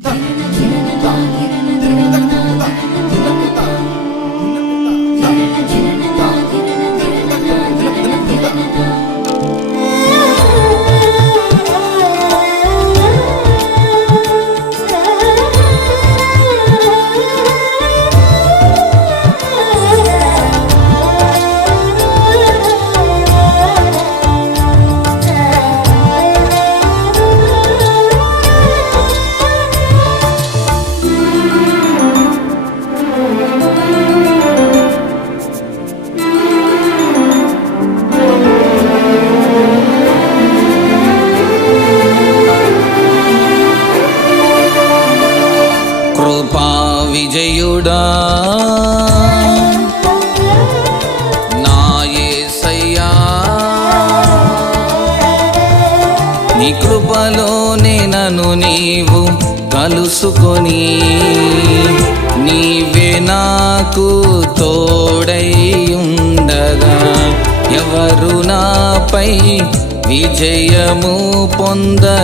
Yeah. నీవు కలుసుకొని నీవే నాకు తోడై ఉండగా ఎవరు నాపై విజయము పొందలేరుగా.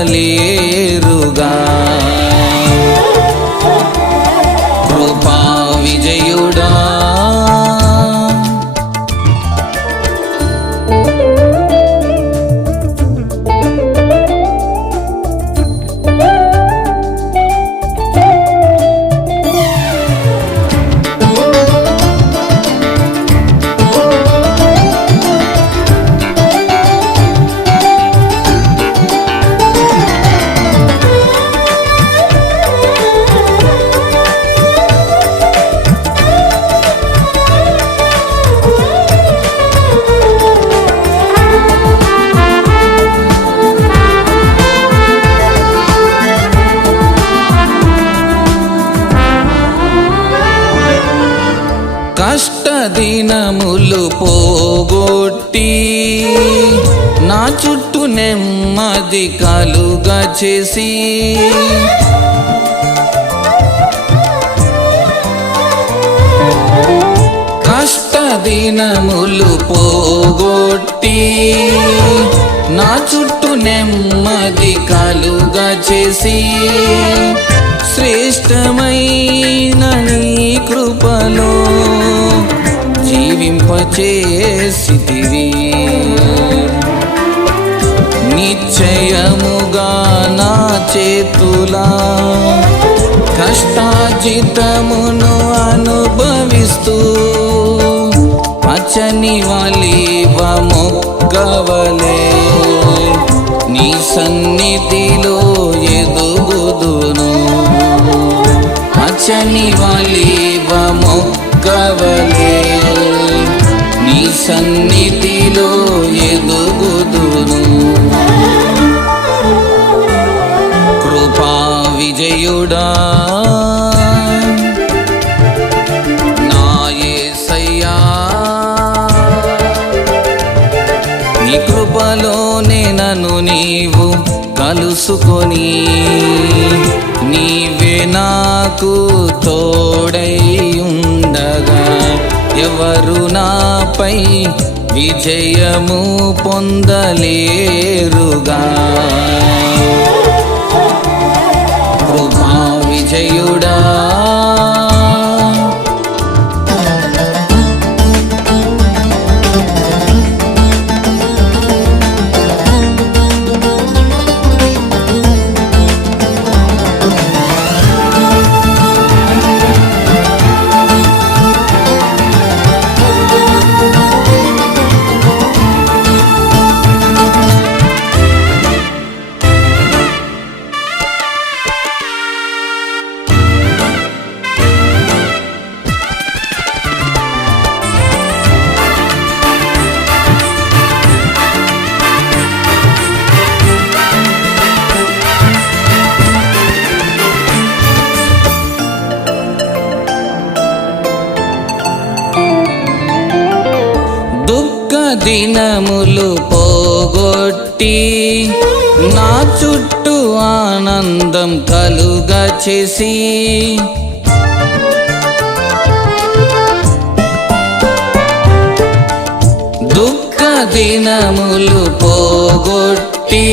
కష్ట దినములు పోగొట్టి నా చుట్టూ నెమ్మది కలుగా చేసి కష్ట దినములు పోగొట్టి నా చుట్టూ నెమ్మది కలుగా చేసి శ్రేష్టమైన నీ కృపలో జీవింపచేసితివి నిశ్చయముగా నా చేతులా కష్టాజితమును అనుభవిస్తూ పచ్చని వాలివ మొక్కవలే. నీ సన్నిధిలో ఎదుగుదును. పచ్చని వాలివ మొక్కవలే. సన్నిధిలో ఎదుగుదును. కృపా విజయుడా. నా యేసయ్యా నీ కృపలోనే నన్ను నీవు కలుసుకొని నీవే నాకు తోడై ఉండగా. ఎవరు నాపై విజయము పొందలేరుగా? కృపా విజయుడా దినములు పోగొట్టి నా చుట్టూ ఆనందం కలుగా చేసి దుఃఖ దినములు పోగొట్టి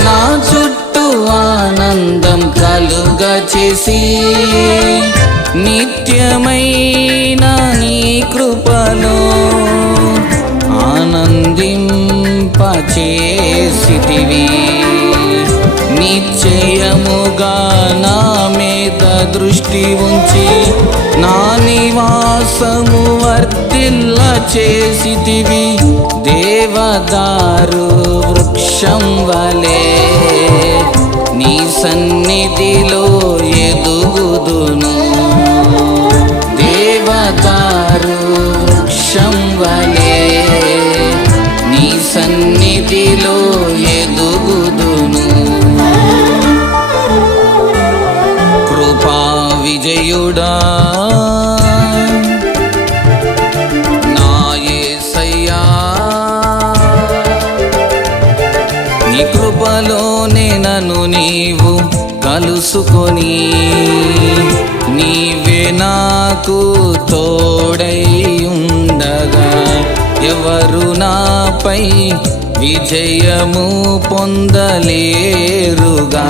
నా చుట్టూ ఆనందం కలుగా కలుగ చేసి నిత్యమైన ఆనందింపచేసితివి నిశ్చయముగా నా మీద దృష్టి ఉంచి నా నివాసము వర్తిల్ల చేసితివి. దేవదారు వృక్షం వలే నీ సన్నిధిలో ఎదుగుదును. దేవదారు వృక్షం వలె నీ కృపలోనే నన్ను నీవు కలుసుకొని నీవే నాకు తోడై ఉండగా ఎవరు నాపై విజయము పొందలేరుగా.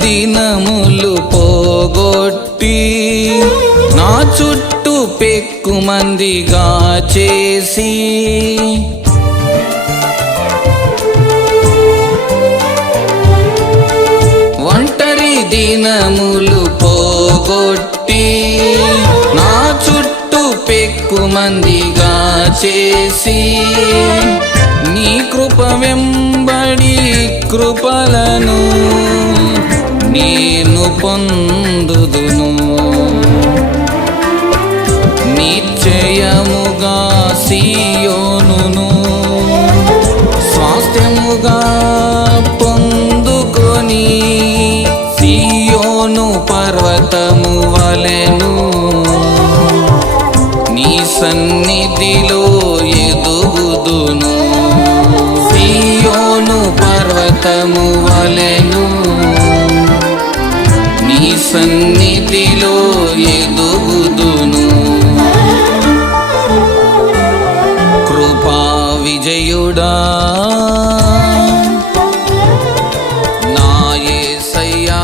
దినములు పోగొట్టి నా చుట్టూ పెక్కుమందిగా చేసి ఒంటరి దినములు పోగొట్టి నా చుట్టూ పెక్కుమందిగా చేసి నీ కృప వెంబడి కృపలను আমি নূপন నీ సన్నిధిలో ఎదుగుదును. కృపా విజయుడా. నాయసయ్యా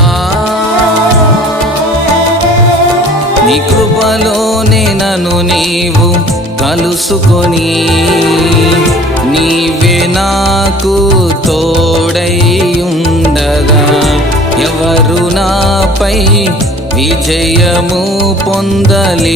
నీ కృపలోనే నన్ను నీవు కలుసుకొని నీవే నాకు తోడై ఉండగా. ఎవరు నాపై విజయము పొందలేరుగా?